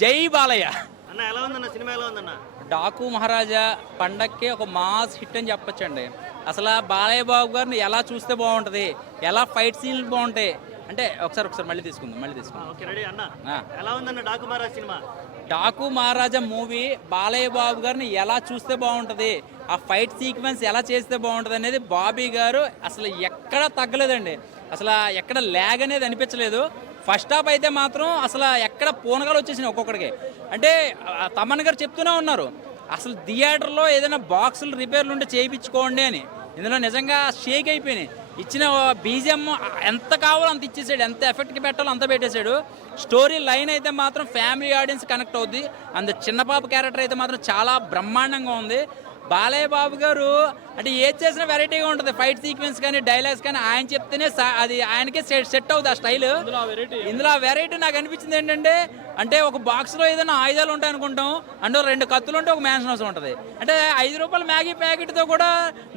జై బాలయ్య. అన్న ఎలా ఉందన్న సినిమా ఎలా ఉందన్న? డాకు మహారాజా పండక్కి ఒక మాస్ హిట్ అని చెప్పొచ్చండి. అసలు బాలయ్య బాబు గారిని ఎలా చూస్తే బాగుంటుంది, ఎలా ఫైట్ సీన్లు బాగుంటాయి అంటే ఒకసారి మళ్ళీ తీసుకుందాం. ఓకే రెడీ అన్న. ఆ. ఎలా ఉందన్న డాకు మహారాజ్ సినిమా? డాకు మహారాజా మూవీ బాలయ్య బాబు గారిని ఎలా చూస్తే బాగుంటుంది, ఆ ఫైట్ సీక్వెన్స్ ఎలా చేస్తే బాగుంటుంది అనేది బాబీ గారు అసలు ఎక్కడ తగ్గలేదండి. అసలు ఎక్కడ ల్యాగ్ అనేది అనిపించలేదు. ఫస్ట్ హాఫ్ అయితే మాత్రం అసలు ఎక్కడ పూనగాలు వచ్చేసినాయి ఒక్కొక్కడికి. అంటే తమన్ గారు చెప్తూనే ఉన్నారు అసలు థియేటర్లో ఏదైనా బాక్సులు రిపేర్లు ఉంటే చేయించుకోండి అని. ఇందులో నిజంగా షేక్ అయిపోయినాయి. ఇచ్చిన బీజిఎం ఎంత కావాలో అంత ఇచ్చేసాడు, ఎంత ఎఫెక్ట్కి పెట్టాలో అంత పెట్టేశాడు. స్టోరీ లైన్ అయితే మాత్రం ఫ్యామిలీ ఆడియన్స్ కనెక్ట్ అవుద్ది. అంత చిన్న పాప క్యారెక్టర్ అయితే మాత్రం చాలా బ్రహ్మాండంగా ఉంది. బాలయ్య బాబు గారు అంటే ఏది చేసినా వెరైటీగా ఉంటుంది. ఫైట్ సీక్వెన్స్ కానీ డైలాగ్స్ కానీ ఆయన చెప్తేనే అది ఆయనకే సెట్ అవుతుంది ఆ స్టైల్. ఇందులో ఆ వెరైటీ నాకు అనిపించింది ఏంటంటే, అంటే ఒక బాక్స్లో ఏదైనా ఆయుధాలు ఉంటాయి అనుకుంటాం, అంటే 2 కత్తులు ఉంటే ఒక మ్యాన్షన్ హౌస్ ఉంటుంది. అంటే 5 రూపాయల మ్యాగీ ప్యాకెట్తో కూడా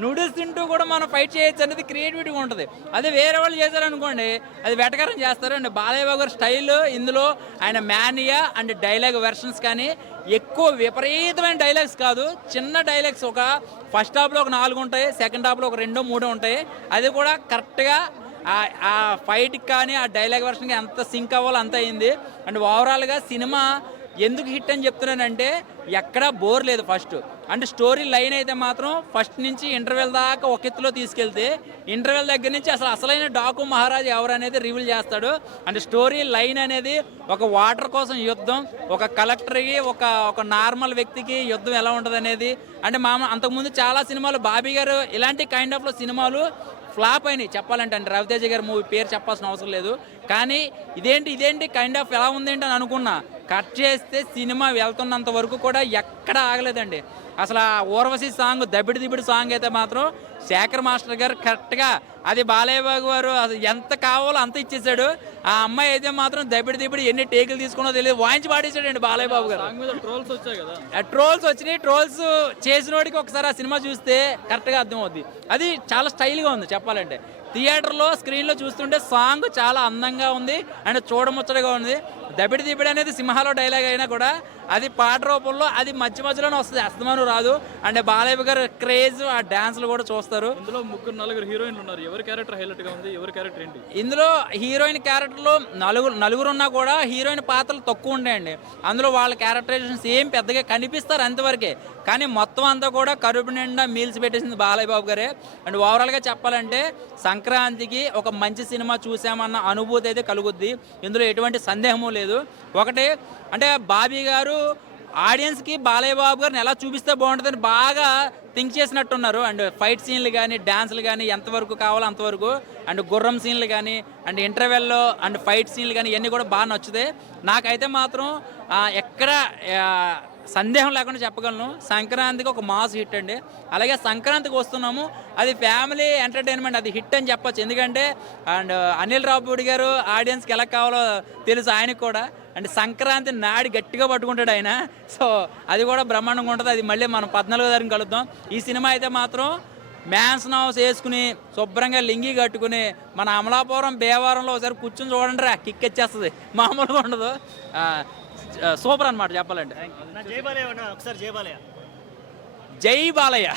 నూడిల్స్ తింటూ కూడా మనం ఫైట్ చేయొచ్చు అనేది క్రియేటివిటీగా ఉంటుంది. అదే వేరే వాళ్ళు చేశారనుకోండి అది వెటకారం చేస్తారు. అండ్ బాలయ్య బాబు గారి స్టైల్ ఇందులో ఆయన మేనియా అండ్ డైలాగ్ వెర్షన్స్ కానీ ఎక్కువ విపరీతమైన డైలాగ్స్ కాదు, చిన్న డైలాగ్స్. ఒక ఫస్ట్ హాఫ్లో ఒక 4 ఉంటాయి, సెకండ్ హాఫ్లో ఒక 2-3 ఉంటాయి. అది కూడా కరెక్ట్గా ఆ ఫైట్కి కానీ ఆ డైలాగ్ వెర్షన్కి ఎంత సింక్ అవ్వాలో అంత అయింది. అండ్ ఓవరాల్గా సినిమా ఎందుకు హిట్ అని చెప్తున్నానంటే ఎక్కడా బోర్ లేదు ఫస్ట్. అంటే స్టోరీ లైన్ అయితే మాత్రం ఫస్ట్ నుంచి ఇంటర్వెల్ దాకా ఒక ఎత్తులో తీసుకెళ్తే ఇంటర్వెల్ దగ్గర నుంచి అసలైన డాకు మహారాజ్ ఎవరు అనేది రివీల్ చేస్తాడు. అంటే స్టోరీ లైన్ అనేది ఒక వాటర్ కోసం యుద్ధం, ఒక కలెక్టర్కి ఒక నార్మల్ వ్యక్తికి యుద్ధం ఎలా ఉంటుంది అనేది. అంటే అంతకుముందు చాలా సినిమాలు బాబీ గారు ఇలాంటి కైండ్ ఆఫ్లో సినిమాలు ఫ్లాప్ అయినాయి చెప్పాలంటే. అంటే రవితేజ గారి మూవీ పేరు చెప్పాల్సిన అవసరం లేదు. కానీ ఇదేంటి కైండ్ ఆఫ్ ఎలా ఉందేంటి అని అనుకున్నా. కట్ చేస్తే సినిమా వెళ్తున్నంత వరకు కూడా ఎక్కడ ఆగలేదండి. అసలు ఆ ఊర్వశి సాంగ్ దబిడి సాంగ్ అయితే మాత్రం శేఖర్ మాస్టర్ గారు కరెక్ట్గా అది బాలయ్య బాబు గారు అసలు ఎంత కావాలో అంత ఇచ్చేసాడు. ఆ అమ్మాయి అయితే మాత్రం దబిడి ఎన్ని టేకులు తీసుకున్నో తెలియదు, వాయించి పాడేసాడండి బాలయ్య బాబు గారు. ట్రోల్స్ వచ్చాయి కదా, ట్రోల్స్ వచ్చినాయి. ట్రోల్స్ చేసినోడికి ఒకసారి ఆ సినిమా చూస్తే కరెక్ట్గా అర్థమవుద్ది. అది చాలా స్టైల్గా ఉంది చెప్పాలంటే. థియేటర్లో స్క్రీన్లో చూస్తుంటే సాంగ్ చాలా అందంగా ఉంది అండ్ చూడముచ్చటగా ఉంది. దబిడి అనేది సింహాలో డైలాగ్ అయినా కూడా అది పాట రూపంలో అది మధ్యలోనే వస్తుంది, అస్తమానం రాదు. అంటే బాలయ్య గారు క్రేజ్ ఆ డాన్స్లు కూడా చూస్తారు. ఇందులో 3-4 హీరోయిన్లు ఉన్నారు. ఎవరి క్యారెక్టర్ హైలైట్ గా ఉంది, ఎవరి క్యారెక్టర్ ఏంటి? ఇందులో హీరోయిన్ క్యారెక్టర్లో నలుగురు ఉన్నా కూడా హీరోయిన్ పాత్రలు తక్కువ ఉంటాయండి. అందులో వాళ్ళ క్యారెక్టరైజేషన్స్ ఏం పెద్దగా కనిపిస్తారు అంతవరకే. కానీ మొత్తం అంతా కూడా కడుపు నిండా మీల్స్ పెట్టేసింది బాలయ్య బాబు గారే. అండ్ ఓవరాల్గా చెప్పాలంటే సంక్రాంతికి ఒక మంచి సినిమా చూసామన్న అనుభూతి అయితే కలుగుద్ది. ఇందులో ఎటువంటి సందేహము లేదు. ఒకటి అంటే బాబీ గారు ఆడియన్స్కి బాలయ్య బాబు గారిని ఎలా చూపిస్తే బాగుంటుందని బాగా థింక్ చేసినట్టున్నారు. అండ్ ఫైట్ సీన్లు కానీ డ్యాన్స్లు కానీ ఎంతవరకు కావాలో అంతవరకు, అండ్ గుర్రం సీన్లు కానీ అండ్ ఇంటర్వెల్లో అండ్ ఫైట్ సీన్లు కానీ ఇవన్నీ కూడా బాగా నచ్చుతాయి. నాకైతే మాత్రం ఎక్కడ సందేహం లేకుండా చెప్పగలను, సంక్రాంతికి ఒక మాస్ హిట్ అండి. అలాగే సంక్రాంతికి వస్తున్నాము, అది ఫ్యామిలీ ఎంటర్టైన్మెంట్, అది హిట్ అని చెప్పొచ్చు. ఎందుకంటే అండ్ అనిల్ రావుపూడి గారు ఆడియన్స్కి ఎలా కావాలో తెలుసు ఆయనకు కూడా. అండ్ సంక్రాంతి నాడి గట్టిగా పట్టుకుంటాడు ఆయన. సో అది కూడా బ్రహ్మాండంగా ఉంటుంది. అది మళ్ళీ మనం 14వ తారీఖున కలుద్దాం. ఈ సినిమా అయితే మాత్రం మ్యాన్షన్ హౌస్ వేసుకుని శుభ్రంగా లింగి కట్టుకుని మన అమలాపురం బేవారంలో ఒకసారి కూర్చొని చూడండి రా, కిక్ వచ్చేస్తుంది, మామూలుగా ఉండదు. సూపర్ అన్నమాట చెప్పాలంటే. జై బాలయ్య ఒకసారి జై బాలయ్య. జై బాలయ్య.